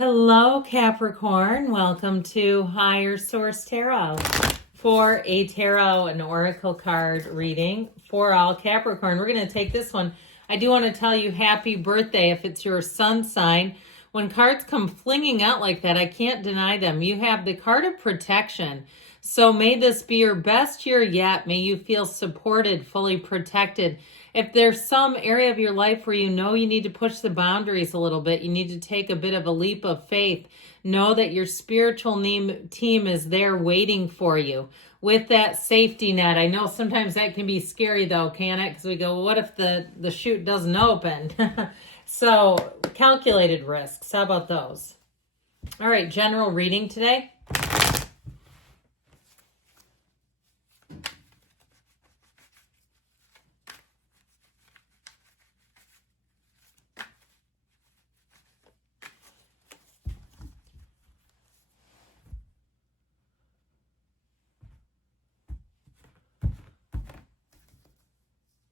Hello, Capricorn. Welcome to Higher Source Tarot for a tarot and oracle card reading for all Capricorn. We're going to take this one. I do want to tell you happy birthday if it's your sun sign. When cards come flinging out like that, I can't deny them. You have the card of protection. So may this be your best year yet. May you feel supported, fully protected. If there's some area of your life where you know you need to push the boundaries a little bit, you need to take a bit of a leap of faith, know that your spiritual team is there waiting for you with that safety net. I know sometimes that can be scary though, can it? Because we go, well, what if the chute doesn't open? So calculated risks, how about those? All right, general reading today.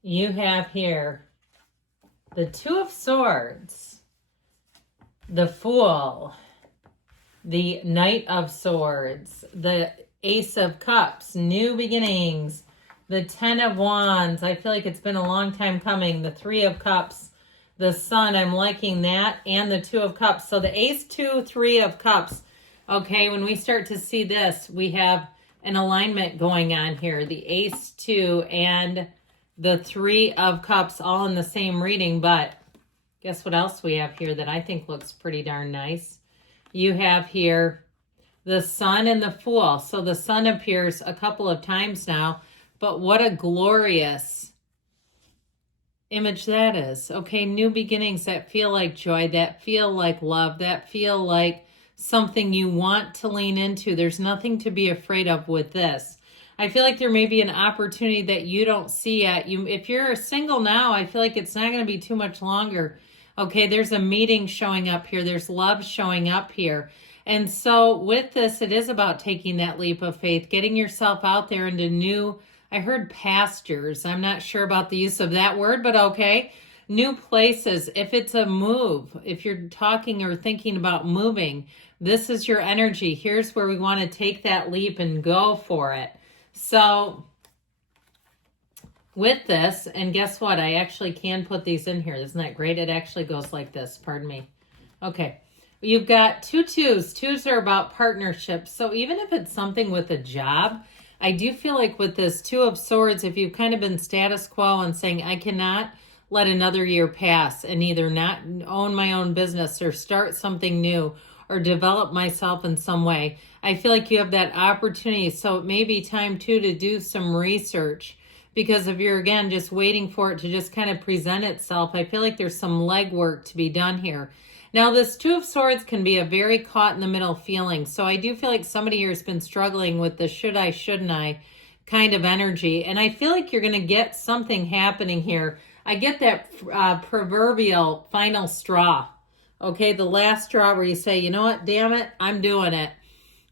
You have here the Two of Swords, the Fool, the Knight of Swords, the Ace of Cups, new beginnings, the Ten of Wands. I feel like it's been a long time coming. The Three of Cups, the Sun. I'm liking that. And the Two of Cups. So the Ace, Two, Three of Cups. Okay, when we start to see this, we have an alignment going on here. The Ace, Two, and the Three of Cups all in the same reading, but guess what else we have here that I think looks pretty darn nice? You have here the Sun and the Fool. So the Sun appears a couple of times now, but what a glorious image that is. Okay, new beginnings that feel like joy, that feel like love, that feel like something you want to lean into. There's nothing to be afraid of with this. I feel like there may be an opportunity that you don't see yet. If you're single now, I feel like it's not going to be too much longer. Okay, there's a meeting showing up here. There's love showing up here. And so with this, it is about taking that leap of faith, getting yourself out there into new, I heard pastures. I'm not sure about the use of that word, but okay. New places. If it's a move, if you're talking or thinking about moving, this is your energy. Here's where we want to take that leap and go for it. So with this, and guess what? I actually can put these in here. Isn't that great? It actually goes like this. Pardon me. Okay. You've got two twos. Twos are about partnerships. So even if it's something with a job, I do feel like with this Two of Swords, if you've kind of been status quo and saying, I cannot let another year pass and either not own my own business or start something new or develop myself in some way, I feel like you have that opportunity. So it may be time too to do some research, because if you're again just waiting for it to just kind of present itself, I feel like there's some legwork to be done here. Now this Two of Swords can be a very caught in the middle feeling. So I do feel like somebody here has been struggling with the should I, shouldn't I kind of energy. And I feel like you're going to get something happening here. I get that proverbial final straw. Okay, the last straw where you say, you know what, damn it, I'm doing it.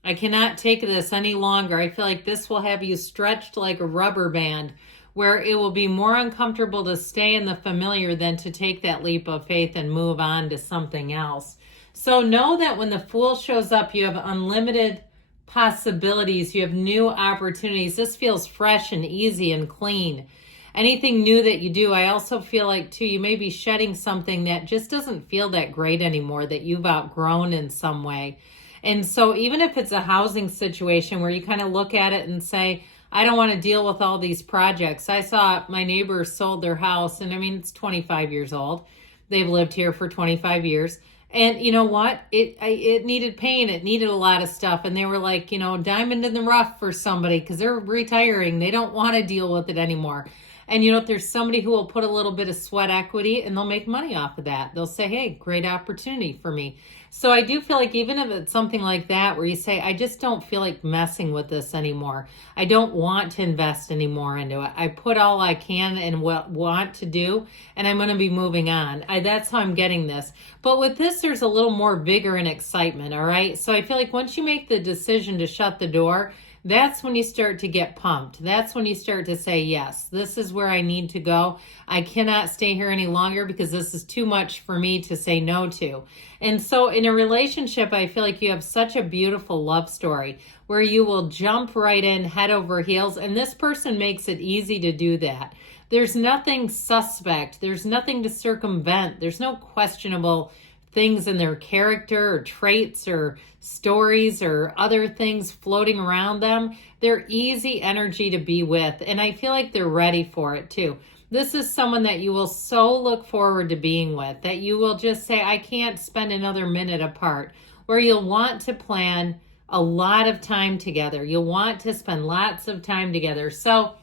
I cannot take this any longer. I feel like this will have you stretched like a rubber band, where it will be more uncomfortable to stay in the familiar than to take that leap of faith and move on to something else. So know that when the Fool shows up, you have unlimited possibilities. You have new opportunities. This feels fresh and easy and clean. Anything new that you do, I also feel like too, you may be shedding something that just doesn't feel that great anymore, that you've outgrown in some way. And so even if it's a housing situation where you kind of look at it and say, I don't want to deal with all these projects. I saw my neighbors sold their house, and I mean, it's 25 years old. They've lived here for 25 years. And you know what? It needed paint. It needed a lot of stuff. And they were like, you know, diamond in the rough for somebody because they're retiring. They don't want to deal with it anymore. And you know, if there's somebody who will put a little bit of sweat equity and they'll make money off of that, they'll say, hey, great opportunity for me. So I do feel like even if it's something like that where you say, I just don't feel like messing with this anymore. I don't want to invest anymore into it. I put all I can and want to do, and I'm going to be moving on. That's how I'm getting this. But with this, there's a little more vigor and excitement, all right? So I feel like once you make the decision to shut the door, that's when you start to get pumped. That's when you start to say, yes, this is where I need to go. I cannot stay here any longer because this is too much for me to say no to. And so in a relationship, I feel like you have such a beautiful love story where you will jump right in head over heels. And this person makes it easy to do that. There's nothing suspect. There's nothing to circumvent. There's no questionable things in their character or traits or stories or other things floating around them. They're easy energy to be with, and I feel like they're ready for it too. This is someone that you will so look forward to being with, that you will just say, I can't spend another minute apart, where you'll want to plan a lot of time together. You'll want to spend lots of time together. So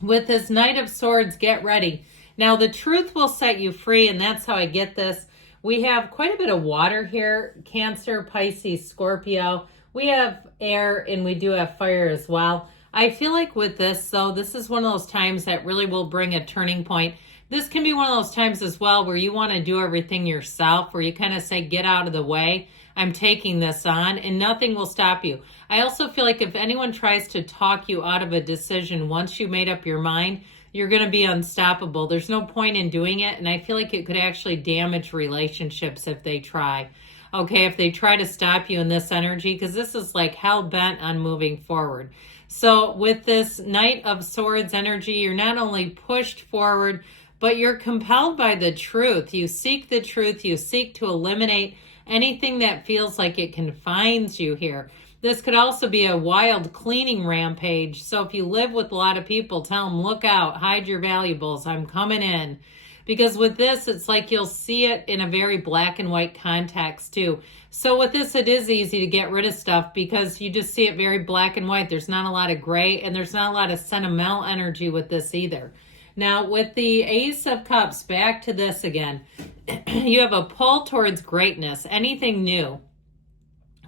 with this Knight of Swords, get ready. Now the truth will set you free, and that's how I get this. We have quite a bit of water here, Cancer, Pisces, Scorpio. We have air and we do have fire as well. I feel like with this, though, this is one of those times that really will bring a turning point. This can be one of those times as well where you want to do everything yourself, where you kind of say, get out of the way. I'm taking this on, and nothing will stop you. I also feel like if anyone tries to talk you out of a decision once you made up your mind, you're going to be unstoppable. There's no point in doing it. And I feel like it could actually damage relationships if they try. Okay, if they try to stop you in this energy, because this is like hell bent on moving forward. So with this Knight of Swords energy, you're not only pushed forward, but you're compelled by the truth. You seek the truth. You seek to eliminate anything that feels like it confines you here. This could also be a wild cleaning rampage. So if you live with a lot of people, tell them, look out, hide your valuables, I'm coming in. Because with this, it's like you'll see it in a very black and white context too. So with this, it is easy to get rid of stuff because you just see it very black and white. There's not a lot of gray, and there's not a lot of sentimental energy with this either. Now with the Ace of Cups, back to this again. You have a pull towards greatness. Anything new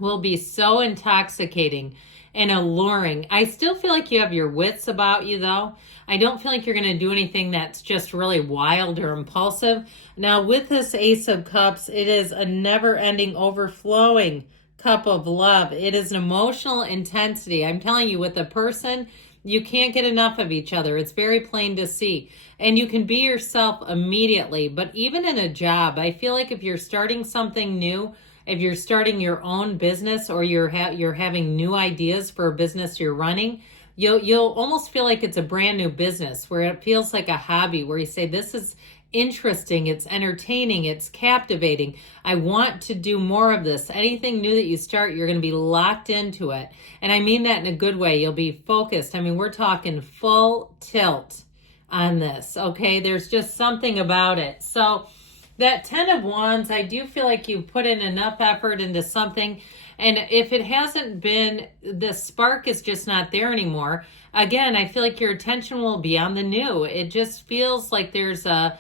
will be so intoxicating and alluring. I still feel like you have your wits about you, though. I don't feel like you're going to do anything that's just really wild or impulsive. Now, with this Ace of Cups, it is a never-ending, overflowing cup of love. It is an emotional intensity. I'm telling you, with a person, you can't get enough of each other. It's very plain to see. And you can be yourself immediately. But even in a job, I feel like if you're starting something new, if you're starting your own business, or you're having new ideas for a business you're running, you'll almost feel like it's a brand new business, where it feels like a hobby, where you say, this is interesting, it's entertaining, it's captivating. I want to do more of this. Anything new that you start, you're going to be locked into it. And I mean that in a good way. You'll be focused. I mean, we're talking full tilt on this, okay? There's just something about it. So that 10 of Wands, I do feel like you put in enough effort into something. And if it hasn't been, the spark is just not there anymore. Again, I feel like your attention will be on the new. It just feels like there's a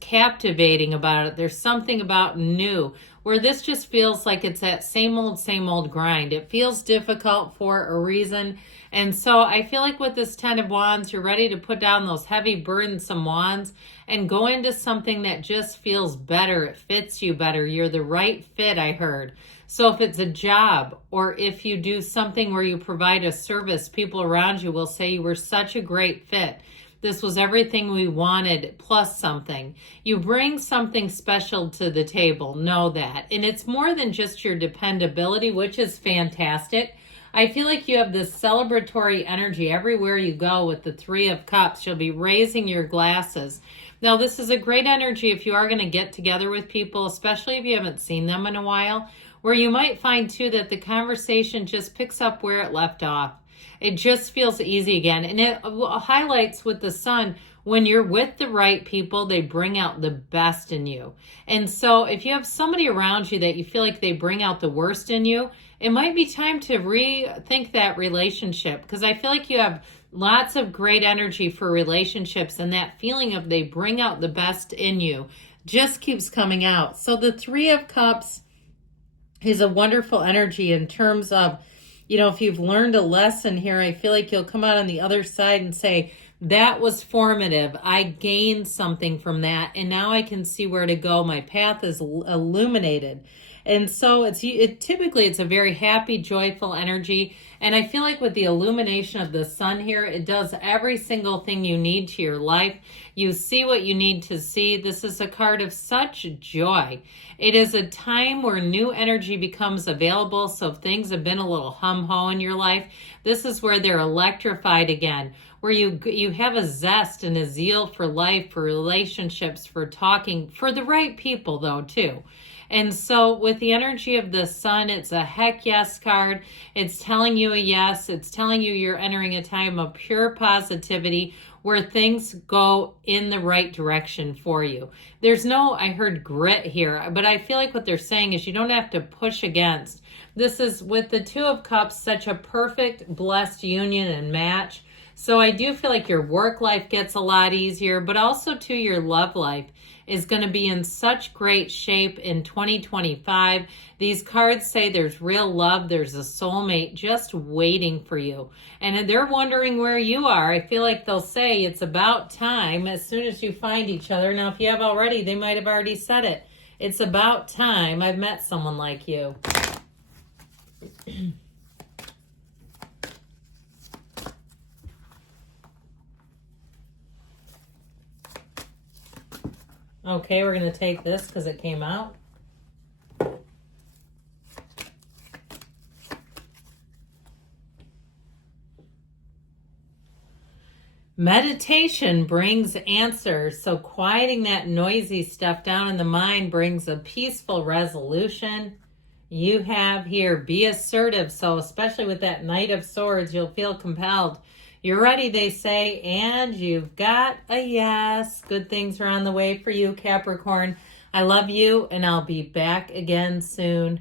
captivating about it. There's something about new, where this just feels like it's that same old grind. It feels difficult for a reason. And so I feel like with this 10 of Wands, you're ready to put down those heavy, burdensome wands and go into something that just feels better. It fits you better. You're the right fit, I heard. So if it's a job, or if you do something where you provide a service, people around you will say you were such a great fit. This was everything we wanted, plus something. You bring something special to the table, know that. And it's more than just your dependability, which is fantastic. I feel like you have this celebratory energy everywhere you go with the 3 of Cups. You'll be raising your glasses. Now, this is a great energy if you are going to get together with people, especially if you haven't seen them in a while, where you might find, too, that the conversation just picks up where it left off. It just feels easy again. And it highlights with the Sun, when you're with the right people, they bring out the best in you. And so if you have somebody around you that you feel like they bring out the worst in you, it might be time to rethink that relationship, because I feel like you have lots of great energy for relationships, and that feeling of they bring out the best in you just keeps coming out. So the 3 of Cups is a wonderful energy in terms of, you know, if you've learned a lesson here, I feel like you'll come out on the other side and say, That was formative. I gained something from that, and now I can see where to go. My path is illuminated. And so typically it's a very happy, joyful energy. And I feel like with the illumination of the sun here, it does every single thing you need to your life. You see what you need to see. This is a card of such joy. It is a time where new energy becomes available. So if things have been a little hum-ho in your life, this is where they're electrified again, where you have a zest and a zeal for life, for relationships, for talking, for the right people though too. And so with the energy of the sun, it's a heck yes card. It's telling you a yes. It's telling you you're entering a time of pure positivity where things go in the right direction for you. There's no, I heard grit here, but I feel like what they're saying is you don't have to push against. This is, with the Two of Cups, such a perfect, blessed union and match. So I do feel like your work life gets a lot easier, but also too your love life is going to be in such great shape in 2025. These cards say there's real love. There's a soulmate just waiting for you. And they're wondering where you are. I feel like they'll say it's about time as soon as you find each other. Now, if you have already, they might have already said it. It's about time. I've met someone like you. Okay, we're going to take this because it came out. Meditation brings answers. So quieting that noisy stuff down in the mind brings a peaceful resolution. You have here, be assertive. So especially with that Knight of Swords, you'll feel compelled. You're ready, they say, and you've got a yes. Good things are on the way for you, Capricorn. I love you, and I'll be back again soon.